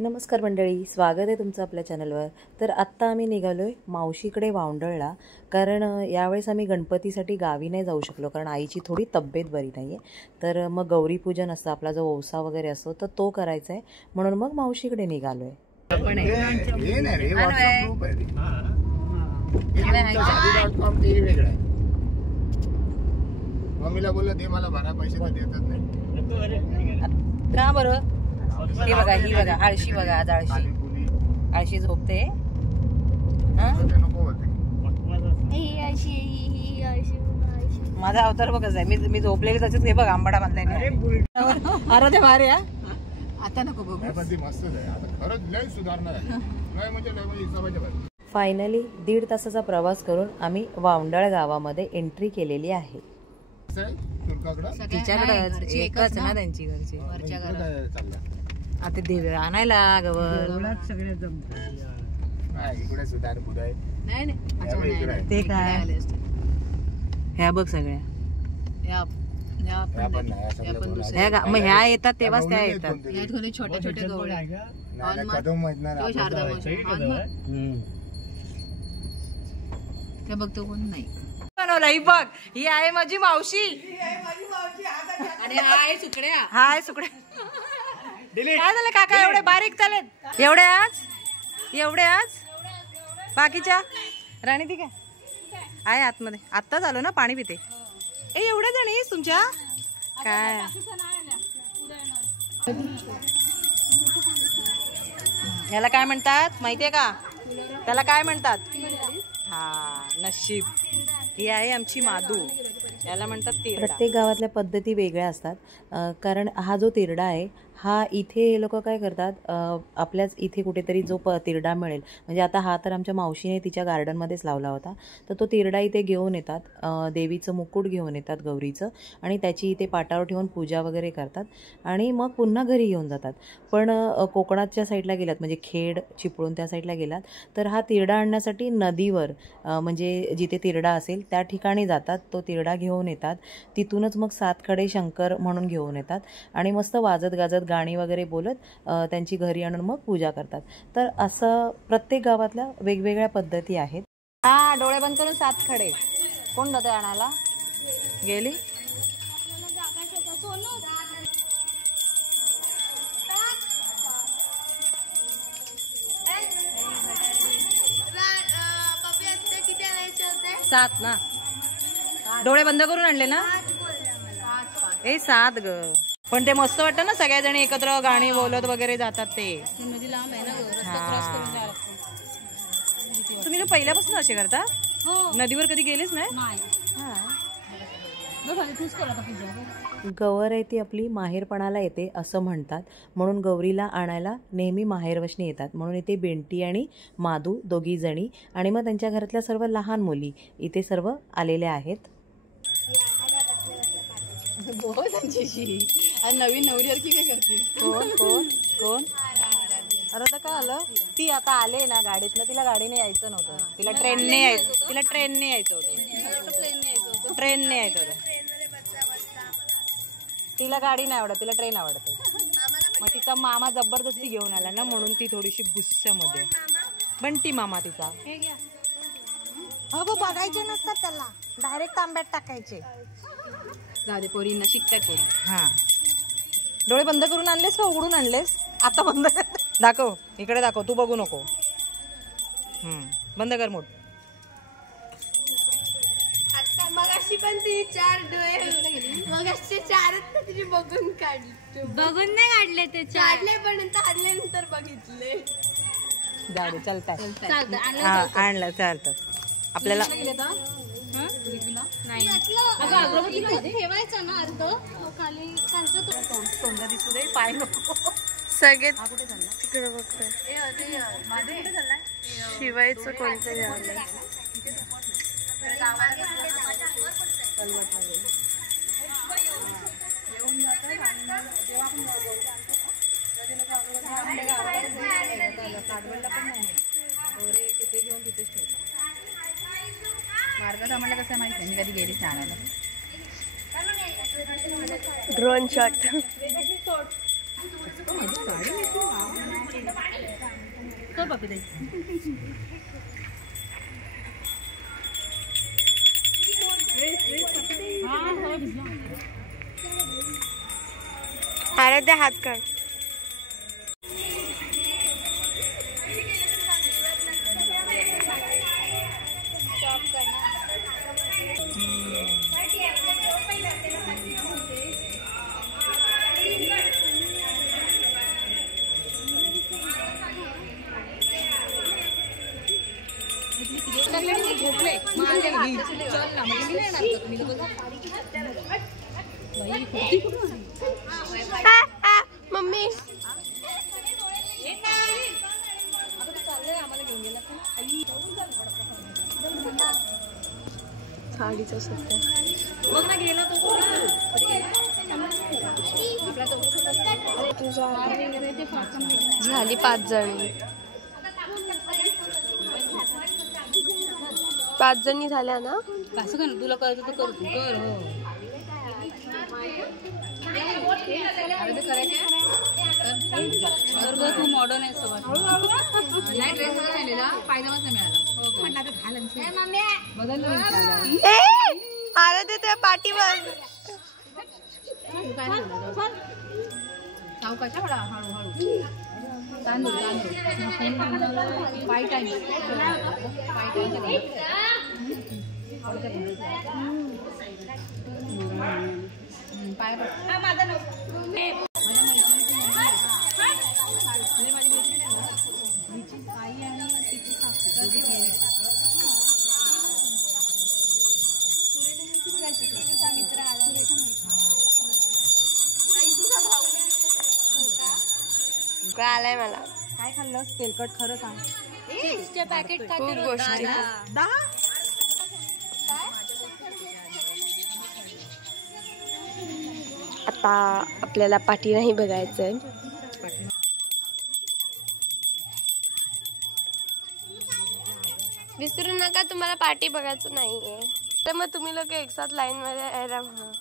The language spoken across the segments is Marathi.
नमस्कार मंडळी, स्वागत आहे तुमचं आपल्या चॅनलवर। तर आत्ता आम्ही निघालोय मावशीकडे वावंडळला, कारण यावेळेस आम्ही गणपतीसाठी गावी नाही जाऊ शकलो, कारण आईची थोडी तब्येत बरी नाही आहे। तर मग गौरीपूजन असतं, आपला जो ओवसा वगैरे असतो तर तो करायचा आहे, म्हणून मग मावशीकडे निघालोय। आपण मम्मीला बोलला दे मला भरा पैसे तर देतच नाही का बरं। हे बघा, ही बघा आळशी, बघा आज आळशी झोपते। माझा अवतार बघ कसा आहे, मी झोपलेली तसेच। हे बघ आंबाडा बांधलाय, अरे ते भारी आहे। आता नको बघू, मस्त आहे आता, खरंच लय सुधारणा झाली, लय म्हणजे हिशोबाच्या बाहेर। फायनली 1.5 तासाचा प्रवास करून आम्ही वावंडळ गावामध्ये एंट्री केलेली आहे। तिच्याकडे एकच ना त्यांची घरची, वरच्या घरात आता देव आणायला गवर सगळे इकडे सुधार बुधाय नाही ते काय ह्या बघ सगळ्या मग ह्या येतात तेव्हाच त्या येतात। छोटे छोटे त्या बघतो कोण नाही बनवला। ही बघ, ही आहे माझी मावशी आणि हा आहे सुकड्या, हा आहे सुकड्या। काय झालं काका, एवढे बारीक चालेत? एवढे आज बाकीच्या राणी ती काय आहे आतमध्ये, आत्ताच आलो ना, पाणी पिते। एवढ्या जणीस तुमच्या काय याला काय म्हणतात माहितीये का? त्याला काय म्हणतात? हा नशीब, ही आहे आमची मादू, याला म्हणतात तिरडा। प्रत्येक गावातल्या पद्धती वेगळ्या असतात, कारण हा जो तिरडा आहे हा इथे हे लोक काय करतात, आपल्याच इथे कुठेतरी जो तिरडा मिळेल, म्हणजे आता हा तर आमच्या मावशीने तिच्या गार्डनमध्येच लावला होता, तर तो तिरडा इथे घेऊन येतात, देवीचं मुकुट घेऊन येतात गौरीचं, आणि त्याची इथे पाटावर ठेवून पूजा वगैरे करतात आणि मग पुन्हा घरी घेऊन जातात। पण कोकणाच्या साईडला गेलात, म्हणजे खेड चिपळूण त्या साईडला गेलात तर हा तिरडा आणण्यासाठी नदीवर, म्हणजे जिथे तिरडा असेल त्या ठिकाणी जातात, तो तिरडा घेऊन येतात, तिथूनच मग 7 खडे शंकर म्हणून घेऊन येतात आणि मस्त वाजत गाजत गाणी वगैरे बोलत त्यांची घरी आणून मग पूजा करतात। तर असं प्रत्येक गावातल्या वेगवेगळ्या पद्धती आहेत। हा डोळे बंद करून 7 खडे कोण जाते आणायला? गेली सात ना, डोळे बंद करून आणले ना? 7 ग, पण ते मस्त वाटतं ना, सगळ्या जणी एकत्र गाणी बोलत वगैरे जातात ते। नदी लांब आहे ना, रस्ता क्रॉस करून जायला लागतो। तुम्ही पहिल्यापासून असे करता? नदीवर कधी गेलेच नाही? गौर आहे ती आपली माहेरपणाला येते असं म्हणतात, म्हणून गौरीला आणायला नेहमी माहेरवशनी येतात, म्हणून इथे बेंटी आणि मादू दोघी जणी आणि मग त्यांच्या घरातल्या सर्व लहान मुली इथे सर्व आलेल्या आहेत। नवीन नवरीसारखी काय करते? कोण कोण कोण? अरे आता काय आलं, ती आता आले ना गाडीतनं, तिला गाडीने यायचं नव्हतं, तिला ट्रेनने यायचं होतं, ट्रेनने यायचं होतं, तिला गाडी नाही आवडत, तिला ट्रेन आवडते। मग तिचा मामा जबरदस्ती घेऊन आला ना, म्हणून ती थोडीशी गुस्स्यामध्ये। बंटी मामा तिचा, बघायचे नसतात त्याला, डायरेक्ट तांब्यात टाकायचे। पोरींना शिकताय पोरी। हा डोळे बंद करून आणलेस का उघडून आणलेस? आता बंद कर, दाखव इकडे, दाखव, तू बघू नको। बंद कर मोठ। आता मगाशी पण ती 4 डोळे, मगाशी 4च तिची बघून काढले, बघून नाही काढले ते, काढले पण नंतर बघितले। जाऊ दे, चालतंय, आणलं चालतं आपल्याला। ठेवायचं ना अर्ध खाली, तोंड दिसू दे, पाय नको सगळे तिकडे बघतोय। शिवायचं कोणतं झालं? मार्गात आम्हाला कसं माहिती आहे, मी कधी गेलीच आणायला। Drone shot. आराध्या हात काढ. मम्मी साडीचा सध्या झाली 5 जणी. 5 जणी झाल्या ना. असं कर तुला करायचं तर कर कर. हो तू मॉडर्न आहे सगळं. नाही ड्रेस मला सांगितलेला पायजामाच नाही मिळाला. आराध्या त्या पाठीवर सावकाशा हळू हळू तांदूळ पाय टाईम पाय माझा आलाय मला. काय खाल्लं तेलकट खरं सांग. पॅकेट खूप गोष्टी. आता आपल्याला पाठी नाही बघायचंय. विसरू नका तुम्हाला पाठी बघायचं नाहीये तर मग तुम्ही लोक एक साथ लाईन मध्ये यायला म्हणा.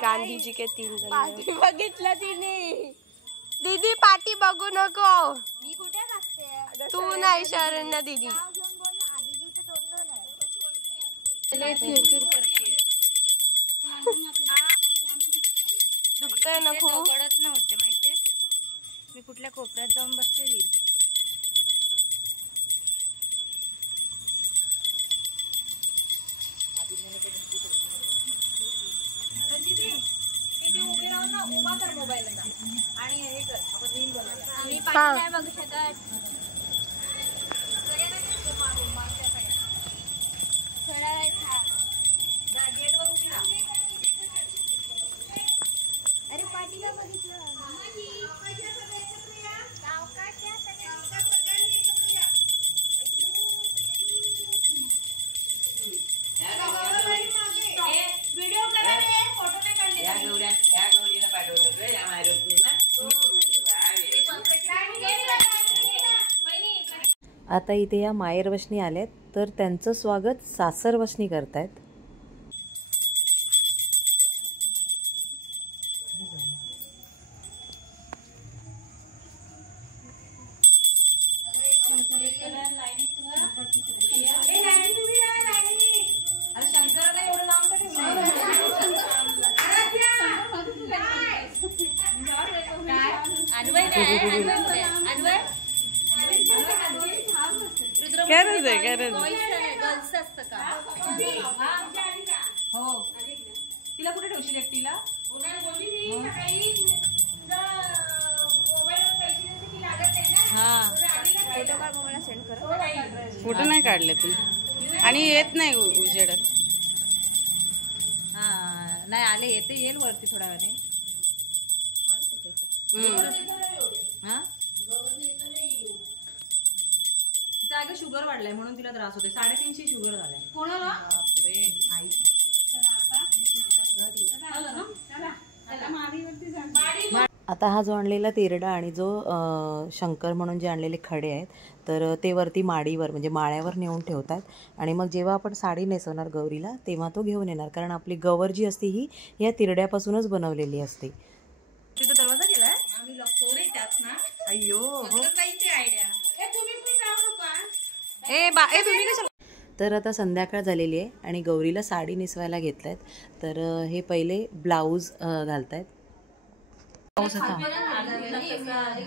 गांधीजी के 3 जण पाठी बघितलं तिने. दीदी पाठी बघू नको. मी कुठे बघते. तू नाही शरण्या दीदी. दुखतंय ना खूप. गडच नव्हते माहितीये. मी कुठल्या कोपऱ्यात जाऊन बसलेली. अरे पाटीला बघितलं. आता इथे या माहेर वशनी आलेत तर त्यांचं स्वागत सासर वशनी करतायत. हो तिला कुठे ठेवशील एकटीला. फोटो नाही काढले तू आणि येत नाही उजेडत. हा नाही आले येते येईल वरती थोड्या वेळाने. हा तिचा शुगर वाढलाय म्हणून तिला त्रास होते. 350 शुगर झालाय. कोणाला. बापरे आईच. आता हा जो आणलेला तेरडा आणि जो शंकर म्हणून जे आणलेले खडे आहेत तर ते वरती माडीवर म्हणजे माळ्यावर नेऊन ठेवतात. आणि मग जेव्हा आपण साडी नेसवणार गौरीला तेव्हा तो घेऊन येणार. कारण आपली गवर जी असते ही या तिरड्यापासूनच बनवलेली असते. तिथं दरवाजा केलाय. अय्यो तुम्ही कशाला. तर आता संध्याकाळ झालेली आहे आणि गौरीला साडी नेसवायला घेतल्यात. तर हे पहिले ब्लाऊज घालतायत.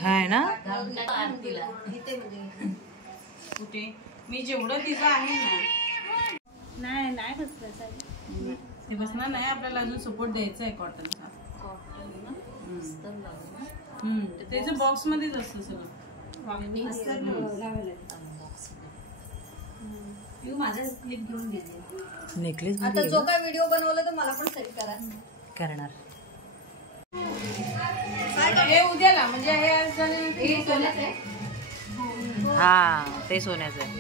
हाय ना कुठे मी जेवढं तिचं आहे ना नाही बसलं ते बसणार नाही. आपल्याला अजून सपोर्ट द्यायचा आहे कॉटनचा. त्याच्या बॉक्स मध्येच असतं सगळं. नेकलेस आता जो काय व्हिडिओ बनवला तर मला पण सेट करा. करणार. हे उद्याला म्हणजे हा ते सोन्याचं आहे.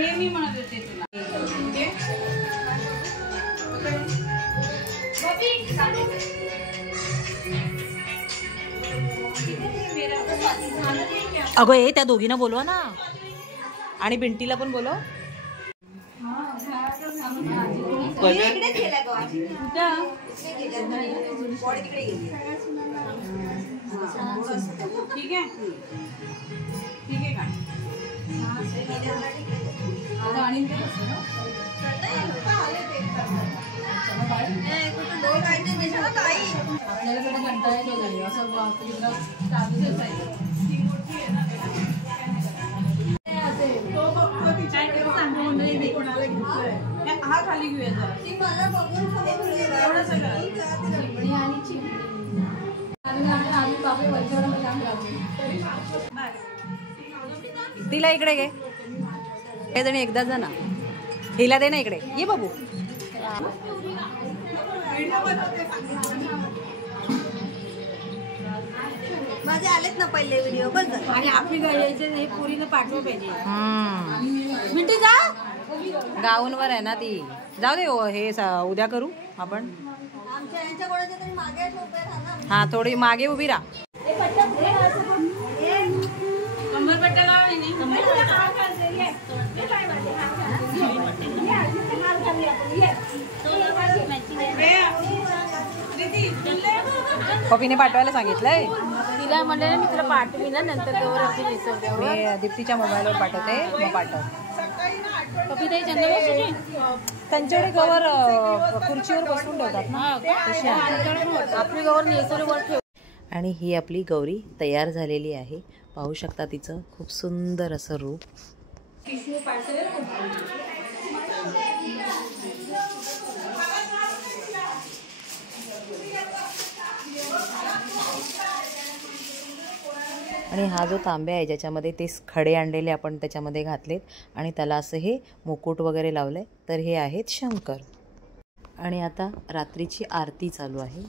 हे मी म्हणत होते तुला. अगं ए त्या दोघींना बोलवा ना आणि बिंटीला पण बोलव. ठीक आहे ठीक आहे का. हा खाली घेऊया तिला इकडे घे. हे जणी एकदा जा ना. हिला दे ना इकडे. ये बाबू. माझे आलेत ना पहिले व्हिडिओ बघ. आणि आपली गाडीचे हे पुरीने पाठवा पाहिजे. मिठी जा. गाऊनवर आहे ना ती. जाऊ दे हे उद्या करू आपण. आमच्या यांच्या कोणाच्या तरी मागे उभे राहा ना. हा थोडी मागे उभी राहा. कंबरपट्टा लाव. पप्पीने पाठवायला सांगितलंय. तिला म्हणले ना मी तुला पाठवी ना नंतर मी दीप्तीच्या मोबाईलवर पाठवते. मग पाठव. त्यांच्याकडे गवर खुर्चीवर बसून ठेवतात ना तशी आहे. आपली गवर नेसरीवर ठेव. आणि ही आपली गौरी तयार झालेली आहे. पाहू शकता तिचं खूप सुंदर असं रूप. आणि हा जो तांब्या आहे ज्याच्यामध्ये ते खडे आणलेले आपण त्याच्यामध्ये घातलेत आणि त्याला असं हे मुकुट वगैरे लावलंय. तर हे आहेत शंकर. आणि आता रात्रीची आरती चालू आहे.